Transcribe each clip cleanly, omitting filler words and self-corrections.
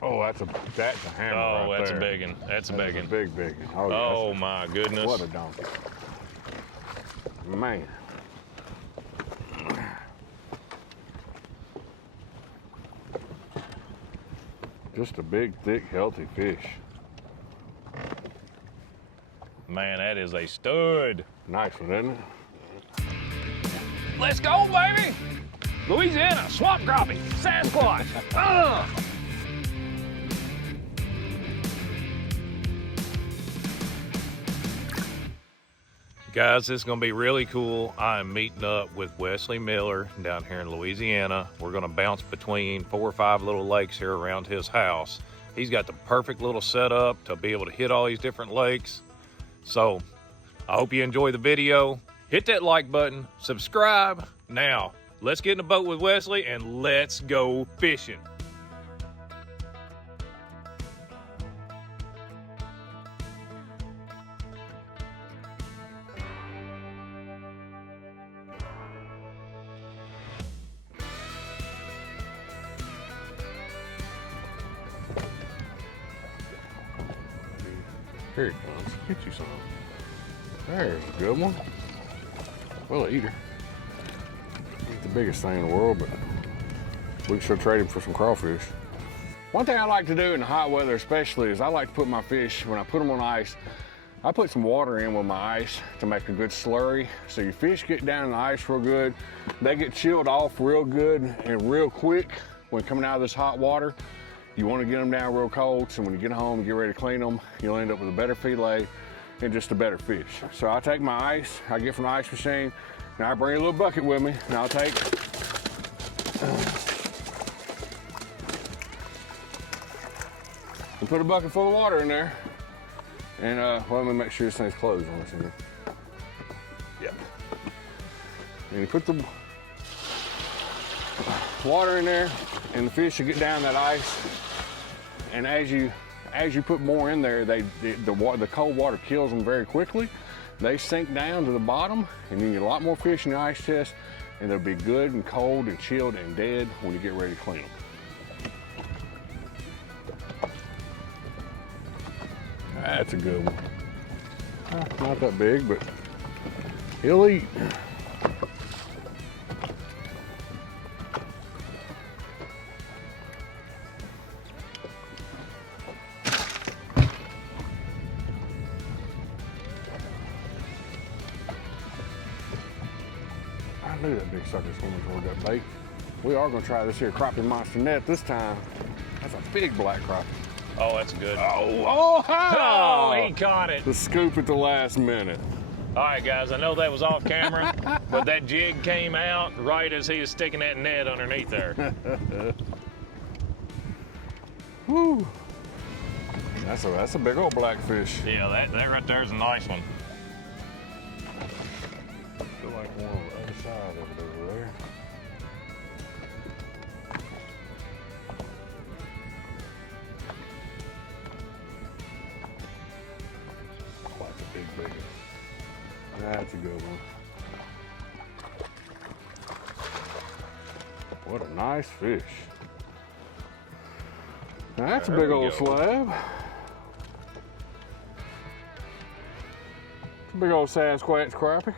Oh, that's a hammer. Oh, right that's there. a big one. That's a big one. Big one. Oh, Oh yeah, my goodness. what a donkey. Man. Just a big, thick, healthy fish. Man, that is a stud. Nice one, isn't it? Let's go, baby! Louisiana, swamp crappie, Sasquatch. Guys, this is gonna be really cool. I am meeting up with Wesley Miller down here in Louisiana. We're gonna bounce between 4 or 5 little lakes here around his house. He's got the perfect little setup to be able to hit all these different lakes. So I hope you enjoy the video. Hit that like button, subscribe. Now, let's get in the boat with Wesley and let's go fishing. Here it comes. Get you some. There's a good one. We'll eat her. Ain't the biggest thing in the world, but we can sure trade him for some crawfish. One thing I like to do in the hot weather especially is I like to put my fish, when I put them on ice, I put some water in with my ice to make a good slurry. So your fish get down in the ice real good. They get chilled off real good and real quick when coming out of this hot water. You want to get them down real cold, so when you get home and get ready to clean them, you'll end up with a better fillet and just a better fish. So I take my ice, I get from the ice machine, and I bring a little bucket with me, and I'll take and put a bucket full of water in there. And well, let me make sure this thing's closed on this end. Yep. And you put the water in there, and the fish will get down that ice. And as you put more in there, the cold water kills them very quickly. They sink down to the bottom, and you get a lot more fish in the ice chest, and they'll be good and cold and chilled and dead when you get ready to clean them. That's a good one. Not that big, but he'll eat. I knew that big sucker's swimming toward that bait. We are going to try this here crappie monster net this time. That's a big black crappie. Oh, that's good. Oh, he caught it. The scoop at the last minute. All right, guys, I know that was off camera, but that jig came out right as he was sticking that net underneath there. Woo. That's a big old blackfish. Yeah, that right there is a nice one. I feel like one on the other side of it over there. Oh, that's a big one. That's a good one. What a nice fish. Now that's a big old slab. It's a big old Sasquatch crappie.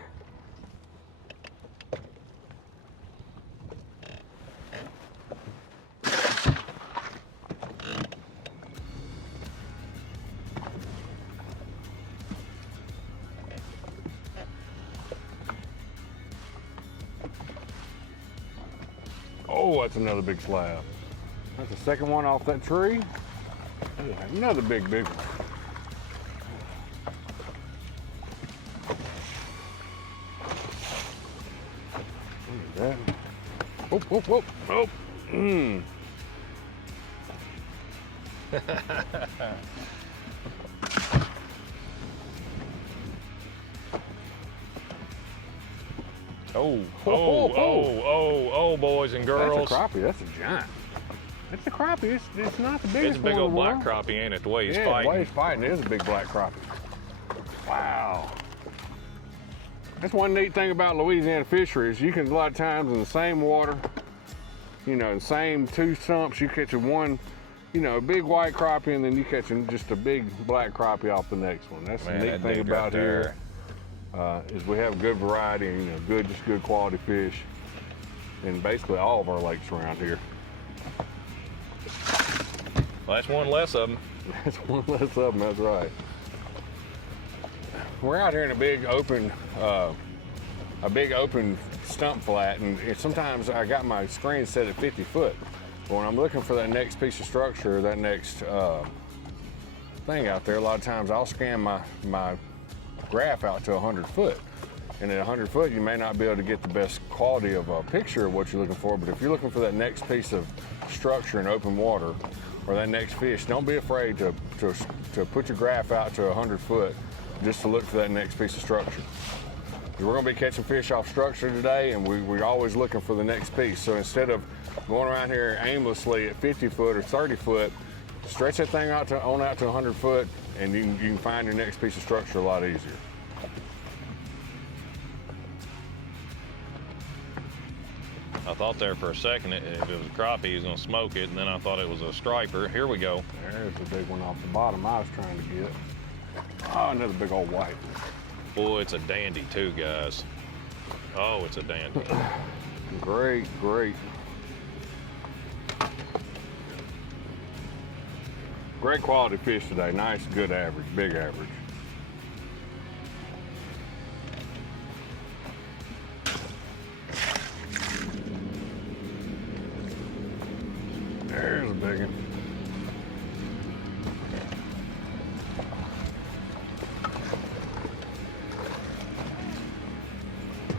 Oh, that's another big slab. That's the second one off that tree. Another big one. Look at that. Whoop, whoop, whoop. Oh. Oh, boys and girls. That's a crappie. That's a giant. It's a crappie. It's not the biggest It's a big one old in the black world. crappie, ain't it? The way he's Yeah, fighting. the way he's fighting is a big black crappie. Wow. That's one neat thing about Louisiana fisheries. You can, a lot of times in the same water, you know, the same two sumps, you catch one you know, a big white crappie, and then you catching just a big black crappie off the next one. That's Man, the neat that thing dude about right here, is we have good variety and, you know, just good quality fish in basically all of our lakes around here. Well, that's one less of them. That's one less of them, that's right. We're out here in a big open stump flat, and sometimes I got my screen set at 50 foot. But when I'm looking for that next piece of structure, that next thing out there, a lot of times I'll scan my graph out to 100 foot. And at 100 foot, you may not be able to get the best quality of a picture of what you're looking for, but if you're looking for that next piece of structure in open water, or that next fish, don't be afraid to put your graph out to 100 foot just to look for that next piece of structure. We're gonna be catching fish off structure today, and we're always looking for the next piece. So instead of going around here aimlessly at 50 foot or 30 foot, stretch that thing out to 100 foot, and you can find your next piece of structure a lot easier. I thought there for a second if it was a crappie, he was gonna smoke it, and then I thought it was a striper. Here we go. There's the big one off the bottom I was trying to get. Oh, another big old white. Boy, it's a dandy too, guys. Oh, it's a dandy. Great, great. Great quality fish today. Nice, good average, big average. There's a big one.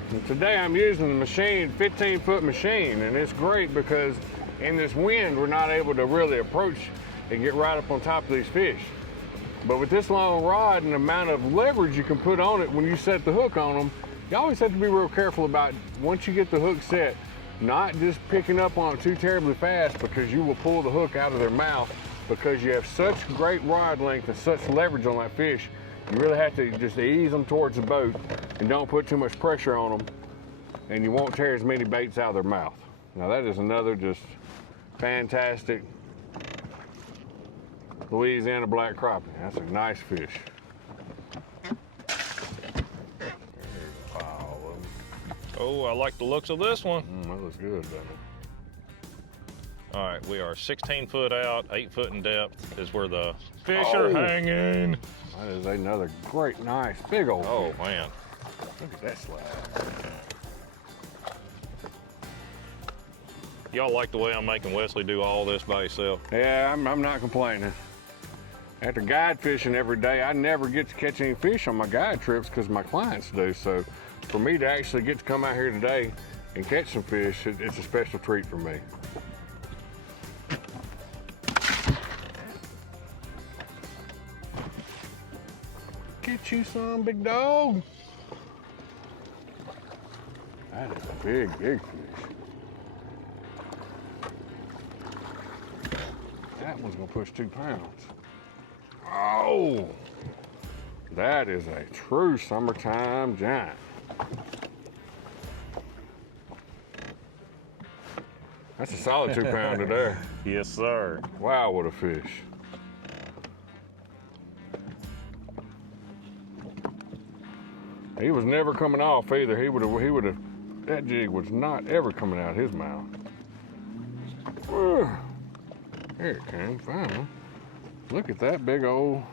And today I'm using the machine, 15-foot machine, and it's great because in this wind we're not able to really approach and get right up on top of these fish. But with this long rod and the amount of leverage you can put on it when you set the hook on them, you always have to be real careful about, once you get the hook set, not just picking up on it too terribly fast, because you will pull the hook out of their mouth, because you have such great rod length and such leverage on that fish. You really have to just ease them towards the boat and don't put too much pressure on them, and you won't tear as many baits out of their mouth. Now that is another just fantastic Louisiana black crappie. That's a nice fish. There's a pile of them. Oh, I like the looks of this one. That looks good, doesn't it? All right, we are 16 foot out, 8 foot in depth is where the fish are hanging. That is another great, nice, big old Oh, fish. man. Look at that slab. Y'all like the way I'm making Wesley do all this by himself? Yeah, I'm not complaining. After guide fishing every day, I never get to catch any fish on my guide trips because my clients do. So for me to actually get to come out here today and catch some fish, it's a special treat for me. Get you some, big dog. That is a big, big fish. That one's gonna push 2 pounds. Oh, that is a true summertime giant. That's a solid 2 pounder there. Yes, sir. Wow, what a fish. He was never coming off either. He would have, that jig was not ever coming out of his mouth. Here it came, finally. Look at that big old,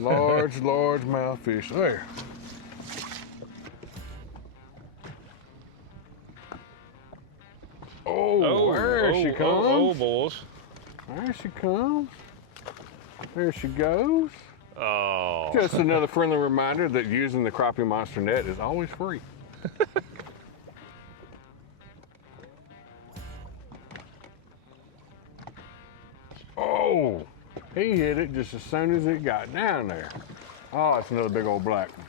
large mouth fish there. Oh, there she comes. Oh, boys. There she comes. There she goes. Oh. Just another friendly reminder that using the Crappie Monster net is always free. Oh, he hit it just as soon as it got down there. Oh, it's another big old black one.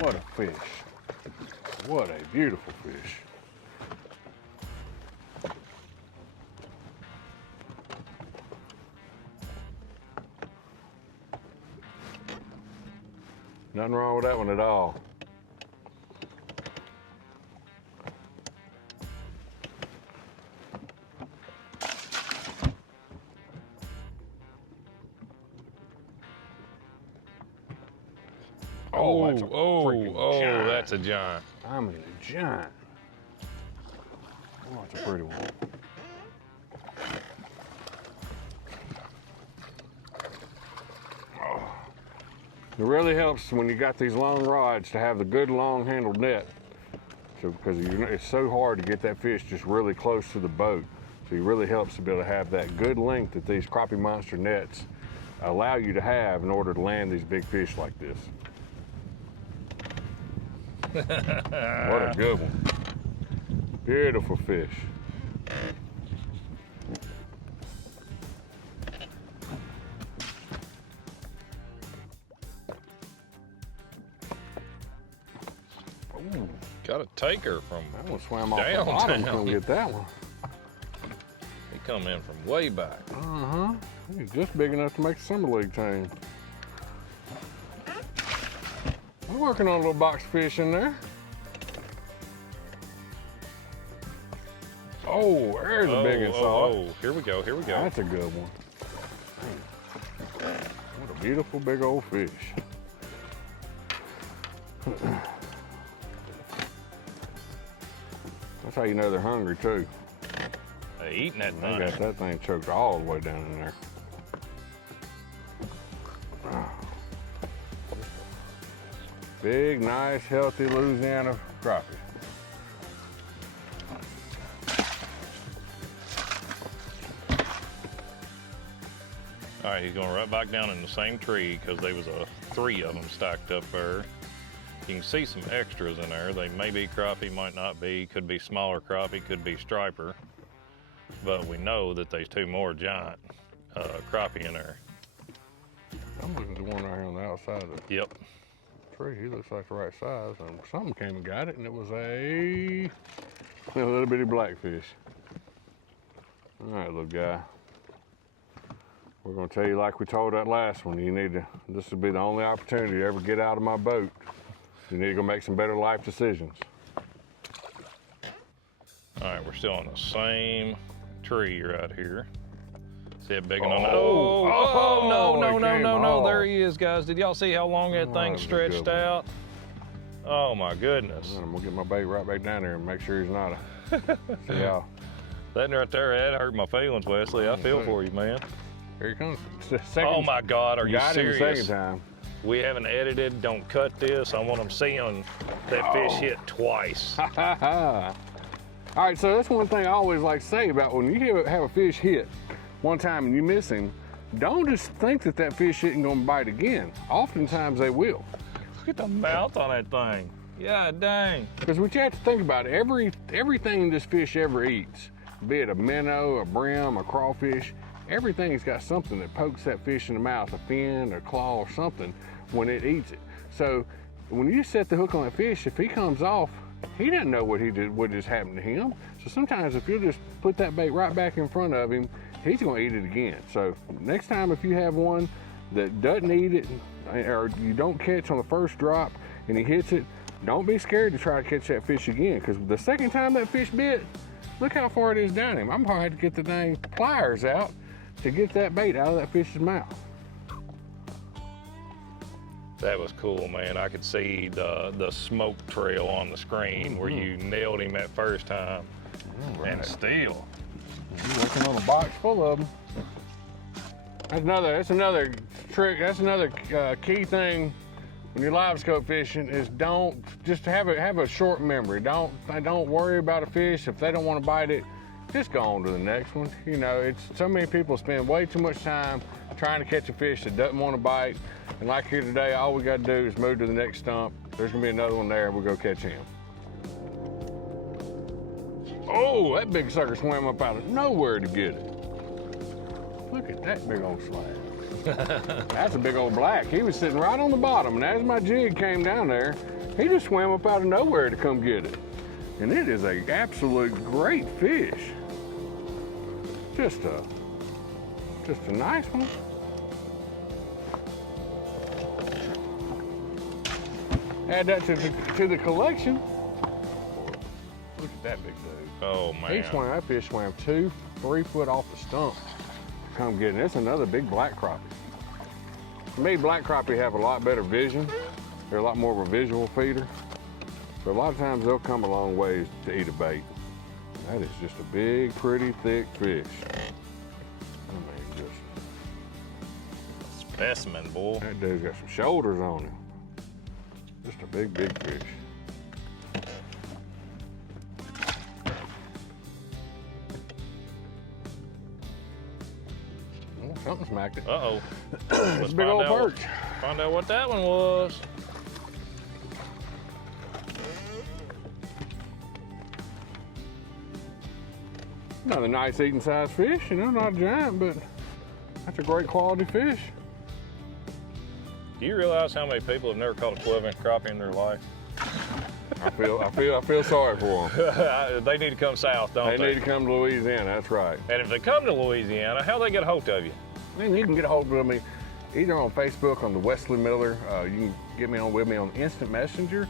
What a fish. What a beautiful fish. Nothing wrong with that one at all. Oh, that's a freaking giant. That's a giant. I mean, a giant. Oh, it's a pretty one. Oh. It really helps when you got these long rods to have the good long-handled net. So, because it's so hard to get that fish just really close to the boat. So it really helps to be able to have that good length that these crappie monster nets allow you to have in order to land these big fish like this. What a good one. Beautiful fish. Ooh. Got a taker from That one swam off the bottom. downtown. Gonna get that one. He come in from way back. Uh-huh. He's just big enough to make the summer league team. I'm working on a little box fish in there. Oh, there's a big and solid. Oh, here we go, here we go. That's a good one. What a beautiful big old fish. That's how you know they're hungry too. They eating that They thing. got that thing choked all the way down in there. Big, nice, healthy Louisiana crappie. All right, he's going right back down in the same tree because there was 3 of them stacked up there. You can see some extras in there. They may be crappie, might not be. Could be smaller crappie, could be striper. But we know that there's 2 more giant crappie in there. I'm looking at the one right here on the outside of the Yep. tree. He looks like the right size. And something came and got it, and it was a little bitty blackfish. All right, little guy. We're gonna tell you like we told that last one. You need to, this will be the only opportunity you ever get out of my boat. You need to go make some better life decisions. All right, we're still on the same tree right here. See it big enough? Oh, No. There he is, guys. Did y'all see how long that thing that's a stretched good one. out? Oh my goodness. I'm gonna get my bait right back down there and make sure he's not a, see how, That right there, that hurt my feelings, Wesley. I feel for you, man. here he comes. Second, Oh my God, are you got him the serious? second time. We haven't edited, don't cut this. I want them seeing that fish hit twice. All right, so that's one thing I always like to say about when you have a fish hit one time and you miss him, don't just think that that fish isn't gonna bite again. Oftentimes they will. Look at the mouth on that thing. Yeah, dang. Because what you have to think about, everything this fish ever eats, be it a minnow, a brim, a crawfish, everything's got something that pokes that fish in the mouth, a fin, a claw, or something when it eats it. So when you set the hook on that fish, if he comes off, he doesn't know what just happened to him. So sometimes if you just put that bait right back in front of him, he's gonna eat it again. So next time if you have one that doesn't eat it, or you don't catch on the first drop and he hits it, don't be scared to try to catch that fish again, because the second time that fish bit, look how far it is down him. I'm gonna have to get the dang pliers out to get that bait out of that fish's mouth. That was cool, man. I could see the smoke trail on the screen where you nailed him that first time. And still. You're working on a box full of them. That's another trick. That's another key thing when you're live scope fishing is don't just have a short memory. Don't worry about a fish. If they don't want to bite it, just go on to the next one. You know, it's so many people spend way too much time trying to catch a fish that doesn't want to bite. And like here today, all we got to do is move to the next stump. There's gonna be another one there, and we'll go catch him. Oh, that big sucker swam up out of nowhere to get it. Look at that big old slab. That's a big old black. He was sitting right on the bottom, and as my jig came down there, he just swam up out of nowhere to come get it. And it is an absolute great fish. Just a nice one. Add that to the collection. Look at that big dude. Oh, man. That fish swam 2-3 foot off the stump to come get it. It's another big black crappie. To me, black crappie have a lot better vision They're a lot more of a visual feeder. But a lot of times they'll come a long ways to eat a bait. That is just a big, pretty, thick fish. I mean, just specimen, boy. that dude's got some shoulders on him. Just a big, big fish. Oh, something smacked it. Uh-oh. It's a big old perch. Find out what that one was. Another nice eating size fish, you know, not giant, but that's a great quality fish. Do you realize how many people have never caught a 12-inch crappie in their life? I feel sorry for them. They need to come south, don't they? They need to come to Louisiana, that's right. And if they come to Louisiana, how they get a hold of you? Man, you can get a hold of me either on Facebook on the Wesley Miller. You can get me on with me on Instant Messenger,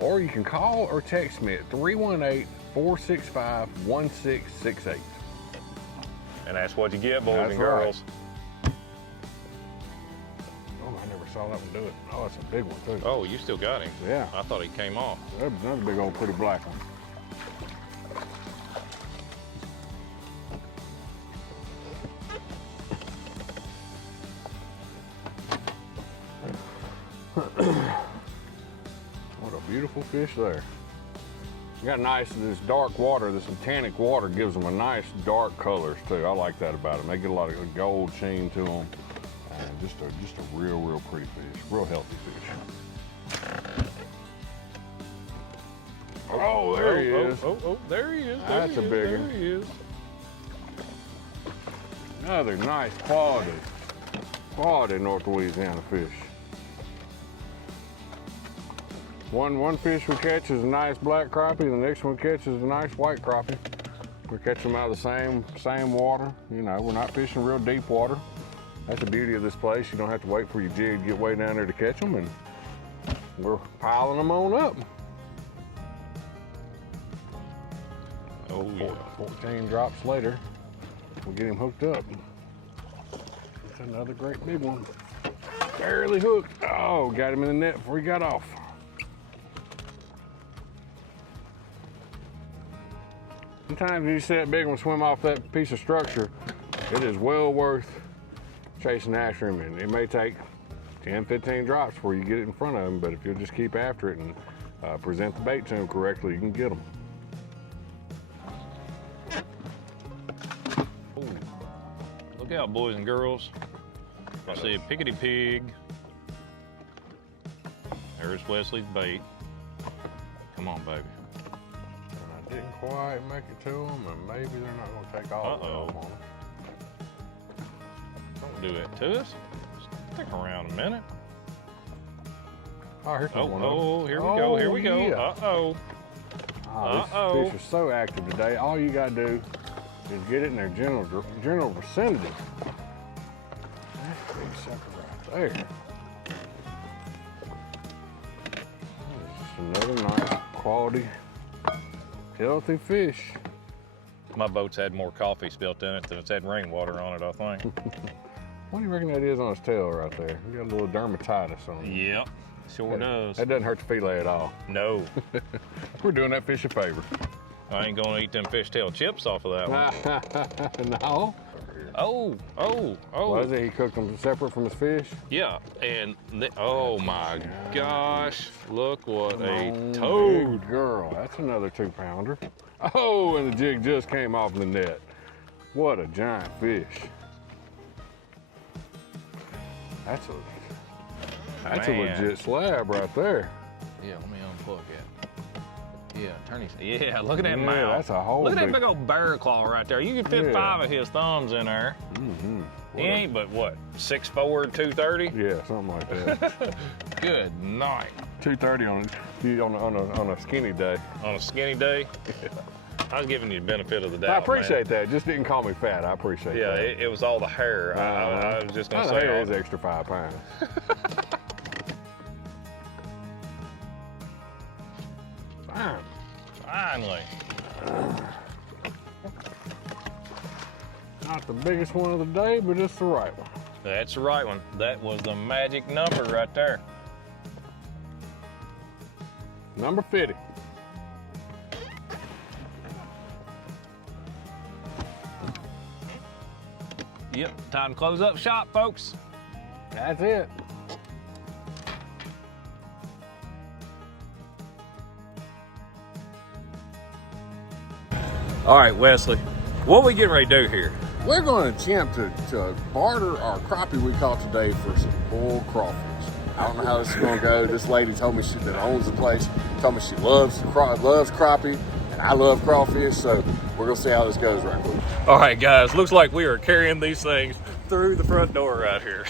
or you can call or text me at 318-465-1668. And that's what you get, boys That's and girls. Right. Oh, I never saw that one do it. Oh, it's a big one too. Oh, you still got him? Yeah. I thought he came off. That's another big old pretty black one. What a beautiful fish there. You got nice, this dark water, this tannic water gives them a nice dark colors too. I like that about them. They get a lot of gold sheen to them. Just a real pretty fish, real healthy fish. Oh, there he is. Oh, there he is. That's a big one. There he is. Another nice quality North Louisiana fish. One fish we catch is a nice black crappie, the next one catches a nice white crappie. We catch them out of the same water. You know, we're not fishing real deep water. That's the beauty of this place. You don't have to wait for your jig to get way down there to catch them, and we're piling them on up. Oh, yeah. 14 drops later, we'll get him hooked up. That's another great big one. Barely hooked. Oh, got him in the net before he got off. Sometimes you see that big one swim off that piece of structure, it is well worth chasing after him, and it may take 10, 15 drops before you get it in front of him, but if you'll just keep after it and present the bait to him correctly, you can get them. Ooh. Look out, boys and girls. I see a pickety pig. There's Wesley's bait. Come on, baby. And I didn't quite make it to them, and maybe they're not going to take all of them on them. Don't do it to us. Stick around a minute. Oh, here comes one of them. Oh, here we go. Here we go. Yeah. Uh-oh. Oh, these fish are so active today. All you got to do is get it in their general vicinity. That's a big sucker right there. That is just another nice, quality, healthy fish. My boat's had more coffee spilt in it than it's had rainwater on it, I think. What do you reckon that is on his tail right there? He got a little dermatitis on him. Yep, sure does. That doesn't hurt the fillet at all. No. We're doing that fish a favor. I ain't gonna eat them fishtail chips off of that one. No. Oh. Was it? He cooked them separate from his fish? Yeah, and oh my gosh, look what a Big toad. girl, that's another 2-pounder. Oh, and the jig just came off the net. What a giant fish. That's a legit slab right there. Yeah, let me unplug it. Yeah, turn his. Yeah, look at that Yeah, mouth. that's a whole Look at that big- big old bear claw right there. You can fit Yeah. 5 of his thumbs in there. Mm-hmm. He ain't but what, 6'4", 230? Yeah, something like that. Good night. 230 on a skinny day. On a skinny day. I was giving you the benefit of the doubt. I appreciate that. Just didn't call me fat. I appreciate Yeah, that. it was all the hair. I was just gonna The say. hair is extra 5 pounds. Fine. Finally. Not the biggest one of the day, but it's the right one. That's the right one. That was the magic number right there. Number 50. Yep, time to close up shop, folks. That's it. All right, Wesley, what are we getting ready to do here? We're going to attempt to barter our crappie we caught today for some boiled crawfish. I don't know how this is going to go. This lady told me that owns the place told me she loves crappie, and I love crawfish, so we're going to see how this goes right quick. All right, guys, looks like we are carrying these things through the front door right here.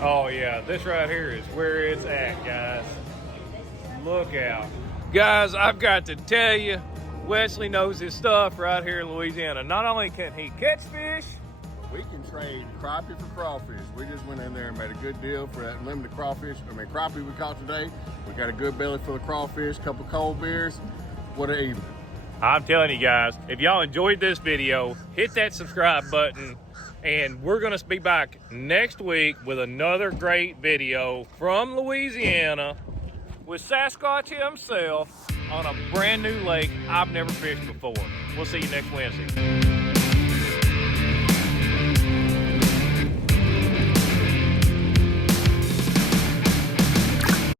Oh yeah, this right here is where it's at, guys. Look out. Guys, I've got to tell you, Wesley knows his stuff right here in Louisiana. Not only can he catch fish, we can trade crappie for crawfish. We just went in there and made a good deal for that limited crappie we caught today. We got a good belly full of crawfish, couple cold beers. What an evening. I'm telling you guys, if y'all enjoyed this video, hit that subscribe button, and we're gonna be back next week with another great video from Louisiana with Sasquatch himself on a brand new lake I've never fished before. We'll see you next Wednesday.